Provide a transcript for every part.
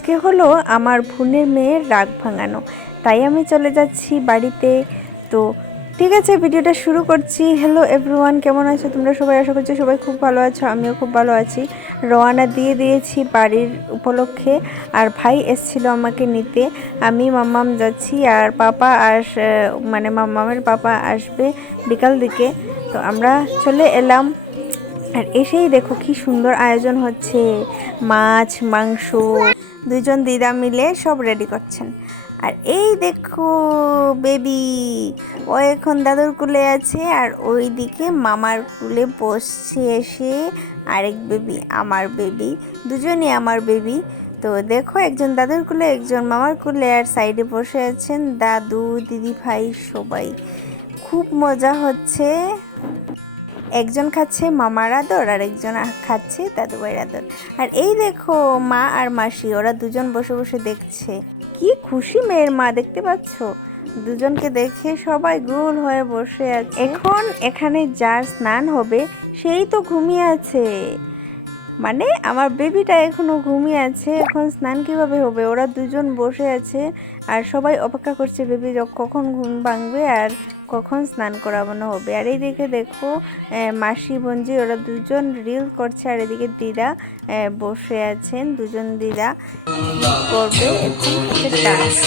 আজকে হলো আমার বোনের মেয়ের রাগ ভাঙানো, তাই আমি চলে যাচ্ছি বাড়িতে। তো ঠিক আছে, ভিডিওটা শুরু করছি। হ্যালো এভরিওয়ান, কেমন আছো তোমরা সবাই? আশা করছি সবাই খুব ভালো আছো, আমিও খুব ভালো আছি। রওনা দিয়ে দিয়েছি বাড়ির উপলক্ষে, আর ভাই এসেছিল আমাকে নিতে। আমি মাম্মাম যাচ্ছি, আর পাপা মানে মাম্মামের পাপা আসবে বিকাল দিকে। তো আমরা চলে এলাম, আর এসেই দেখো কি সুন্দর আয়োজন হচ্ছে, মাছ মাংস। দুইজন দিদা মিলে সব রেডি করছেন। আর এই দেখো বেবি, ও এখন দাদুর কুলে আছে, আর ওই দিকে মামার কুলে বসছে এসে আরেক বেবি, আমার বেবি, দুজনই আমার বেবি। তো দেখো, একজন দাদুর কুলে একজন মামার কুলে, আর সাইডে বসে আছেন দাদু দিদি ভাই সবাই। খুব মজা হচ্ছে। একজন খাচ্ছে মামার আদর, আর একজন খাচ্ছে দাদু ভাইয়ের আদর। আর এই দেখো মা আর মাসি, ওরা দুজন বসে বসে দেখছে। কি খুশি মেয়ের মা, দেখতে পাচ্ছ? দুজনকে দেখে সবাই গোল হয়ে বসে আছে। এখন এখানে যার স্নান হবে সেই তো ঘুমিয়ে আছে, মানে আমার বেবিটা এখনো ঘুমিয়ে আছে। এখন স্নান কিভাবে হবে? ওরা দুজন বসে আছে আর সবাই অপেক্ষা করছে বেবি কখন ঘুম ভাঙবে আর কখন স্নান করানো হবে। আর এইদিকে দেখো মাসি বোনজি ওরা দুজন রিল করছে, আর এদিকে দিদা বসে আছেন। দুজন দিদা করবে এখন হচ্ছে ডান্স।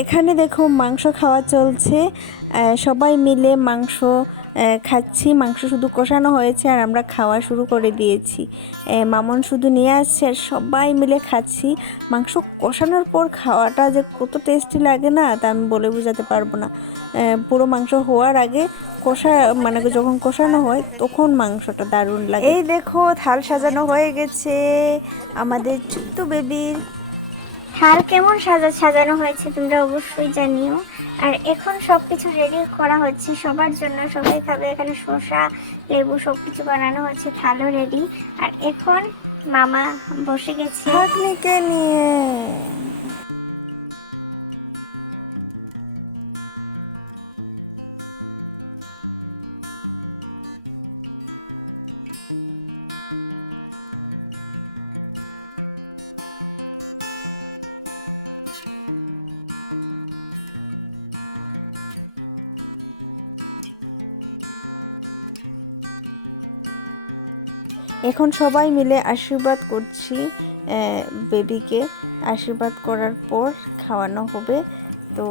এখানে দেখো মাংস খাওয়া চলছে, সবাই মিলে মাংস খাচ্ছি। মাংস শুধু কষানো হয়েছে আর আমরা খাওয়া শুরু করে দিয়েছি। মামন শুধু নিয়ে আসছে আর সবাই মিলে খাচ্ছি। মাংস কষানোর পর খাওয়াটা যে কত টেস্টি লাগে না, তা আমি বলে বোঝাতে পারবো না। পুরো মাংস হওয়ার আগে মানে যখন কষানো হয় তখন মাংসটা দারুণ লাগে। এই দেখো থাল সাজানো হয়ে গেছে আমাদের ছোট্ট বেবির। থাল কেমন সাজানো হয়েছে তোমরা অবশ্যই জানিও। আর এখন সবকিছু রেডি করা হচ্ছে সবার জন্য, সবাই খাবে। এখানে শসা লেবু সবকিছু বানানো হচ্ছে, থালও রেডি। আর এখন মামা বসে গেছে ভাগ্নিকে নিয়ে। এখন সবাই মিলে আশীর্বাদ করছি বেবিকে। আশীর্বাদ করার পর খাওয়ানো হবে। তো